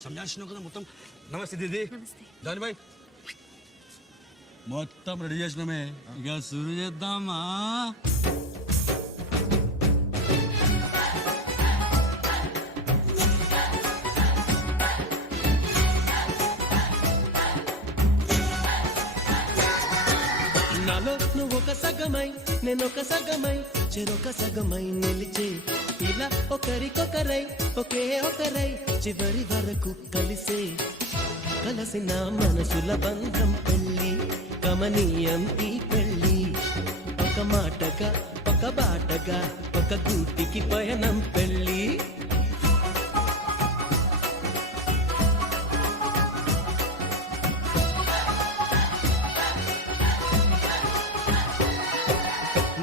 సంజాషణ కదా మొత్తం. నమస్తే దీది. జాని భాయ్ మొత్తం రెడీ చేసినామే, ఇక సురు చేద్దామా? నాలో నువ్వు ఒక సగమై నేనొక సగమై చెరొక సగమై నిలిచే ఇలా ఒకరికొకరై ఒకే ఒకరై చివరి వరకు కలిసే కలసిన మనసుల బంధం పెళ్ళి కమనీయం ఈ పెళ్ళి ఒక మాటగా ఒక బాటగా ఒక గూటికి పయనం పెళ్ళి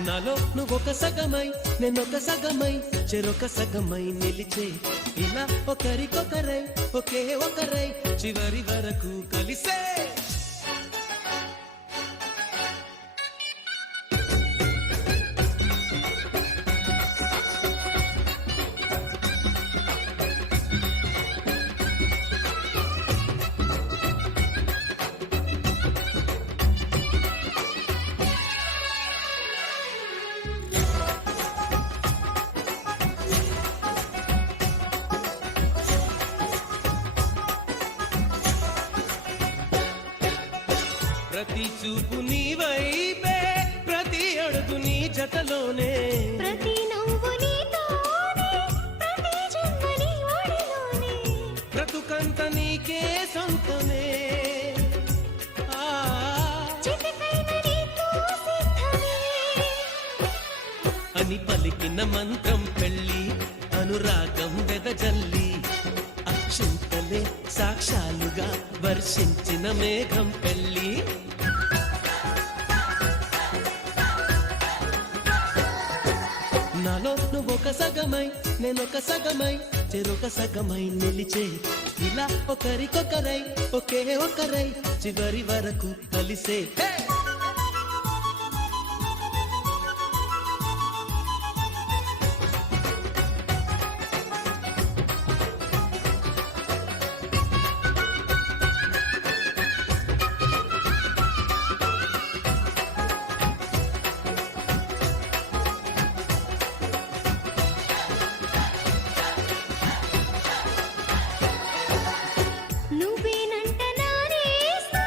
నాలో నువ్వొక సగమై నేనొక సగమై చెరొక సగమై నిలిచే ఇలా ఒకరికొకరై ఒకే ఒకరై చివరి వరకు కలిసే ప్రతి చూపు నీ వైపే ప్రతి అడుగు నీ జతలోనే ప్రతి నవ్వు నీతోనే ప్రతి జన్మ నీ ఒడిలోనే బ్రతుకంత నీకే సొంతమే చితికైన నీతో సిద్ధమే అని పలికిన మంత్రం పెళ్ళి అనురాగం వెదజల్లి అక్షింతలే సాక్షాలుగా వర్షించిన మేఘం పెళ్ళి నాలో నువ్వొక సగమై నేనొక సగమై చెరొక సగమై నిలిచే ఇలా ఒకరికొకరై ఒకే ఒకరై చివరి వరకు కలిసే నువ్వేనంట నానేస్తా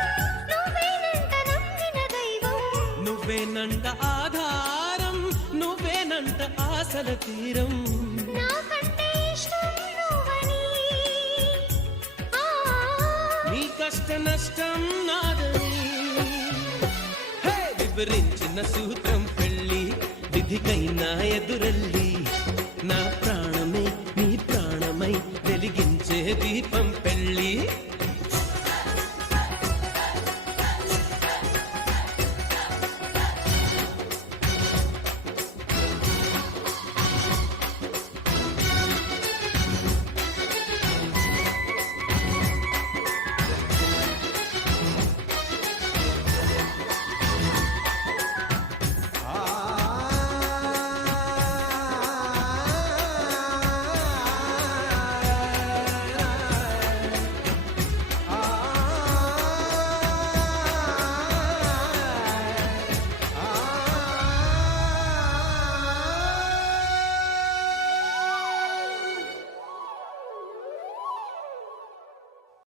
నువ్వేనంట నమ్మిన దైవం నువ్వేనంట ఆధారం నువ్వేనంట ఆశల తీరం నాకంటే ఇష్టం నువ్వని నీ కష్ట నష్టం నాదని వివరించిన సూత్రం పెళ్ళి విధికైనా ఎదురెళ్ళి నా ప్రాణమే నీ ప్రాణమై వెలిగించే దీపం పెళ్ళి